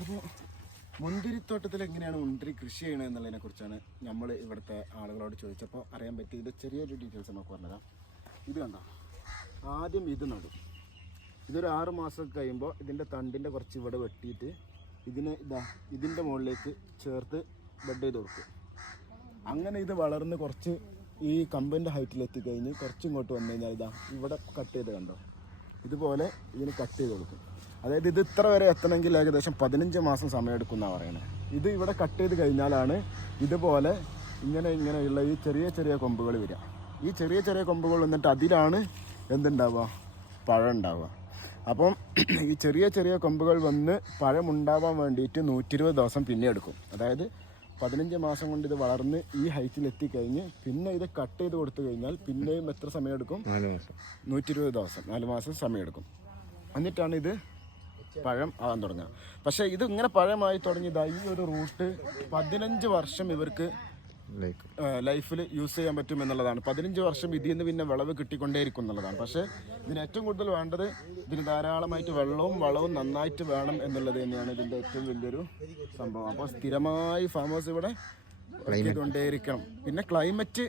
അപ്പോൾ മുന്തിരിത്തോട്ടത്തിൽ എങ്ങനെയാണ് മുന്തിരി കൃഷി ചെയ്യണത് എന്നുള്ളതിനെ കുറിച്ചാണ് നമ്മൾ ഇവിടുത്തെ ആളുകളോട് ചോദിച്ചപ്പോൾ അറിയാൻ പറ്റിയത്. ചെറിയൊരു ഡീറ്റെയിൽസ് നമുക്ക് പറഞ്ഞുതരാം. ഇത് കണ്ടോ, ആദ്യം ഇത് നടും. ഇതൊരു 6 മാസം കഴിയുമ്പോൾ ഇതിൻ്റെ തണ്ടിൻ്റെ കുറച്ച് ഇവിടെ വെട്ടിയിട്ട് ഇതിൻ്റെ മുകളിലേക്ക് ചേർത്ത് ബെഡ് ചെയ്ത് കൊടുക്കും. അങ്ങനെ ഇത് വളർന്ന് കുറച്ച് ഈ കമ്പിൻ്റെ ഹൈറ്റിലെത്തി കഴിഞ്ഞ് കുറച്ച് ഇങ്ങോട്ട് വന്നു കഴിഞ്ഞാൽ ഇവിടെ കട്ട് ചെയ്ത് കണ്ടോ, ഇതുപോലെ ഇതിന് കട്ട് ചെയ്ത് കൊടുക്കും. അതായത് ഇത് ഇത്ര വരെ എത്തണമെങ്കിൽ ഏകദേശം 15 മാസം സമയമെടുക്കുമെന്നാണ് പറയുന്നത്. ഇത് ഇവിടെ കട്ട് ചെയ്ത് കഴിഞ്ഞാലാണ് ഇതുപോലെ ഇങ്ങനെയുള്ള ഈ ചെറിയ ചെറിയ കൊമ്പുകൾ വരിക. ഈ ചെറിയ ചെറിയ കൊമ്പുകൾ വന്നിട്ട് അതിലാണ് എന്തുണ്ടാവുക, പഴം ഉണ്ടാവുക. അപ്പം ഈ ചെറിയ ചെറിയ കൊമ്പുകൾ വന്ന് പഴമുണ്ടാവാൻ വേണ്ടിയിട്ട് 120 ദിവസം പിന്നെ എടുക്കും. അതായത് 15 മാസം കൊണ്ട് ഇത് വളർന്ന് ഈ ഹൈറ്റിലെത്തിക്കഴിഞ്ഞ് പിന്നെ ഇത് കട്ട് ചെയ്ത് കൊടുത്തു കഴിഞ്ഞാൽ പിന്നെയും എത്ര സമയമെടുക്കും? 4 മാസം. 120 ദിവസം, 4 മാസം സമയമെടുക്കും. എന്നിട്ടാണ് ഇത് പഴം ആകാൻ തുടങ്ങുക. പക്ഷേ ഇത് ഇങ്ങനെ പഴമായി തുടങ്ങിയതായി ഈ ഒരു റൂട്ട് 15 വർഷം ഇവർക്ക് ലൈഫിൽ യൂസ് ചെയ്യാൻ പറ്റും എന്നുള്ളതാണ്. 15 വർഷം ഇതിൽ നിന്ന് പിന്നെ വിളവ് കിട്ടിക്കൊണ്ടേയിരിക്കും എന്നുള്ളതാണ്. പക്ഷേ ഇതിന് ഏറ്റവും കൂടുതൽ വേണ്ടത് ഇതിന് ധാരാളമായിട്ട് വെള്ളവും വളവും നന്നായിട്ട് വേണം എന്നുള്ളത് തന്നെയാണ് ഇതിൻ്റെ ഏറ്റവും വലിയൊരു സംഭവം. അപ്പോൾ സ്ഥിരമായി ഫാമേഴ്സ് ഇവിടെ ചെയ്തുകൊണ്ടേയിരിക്കണം. പിന്നെ ക്ലൈമറ്റ്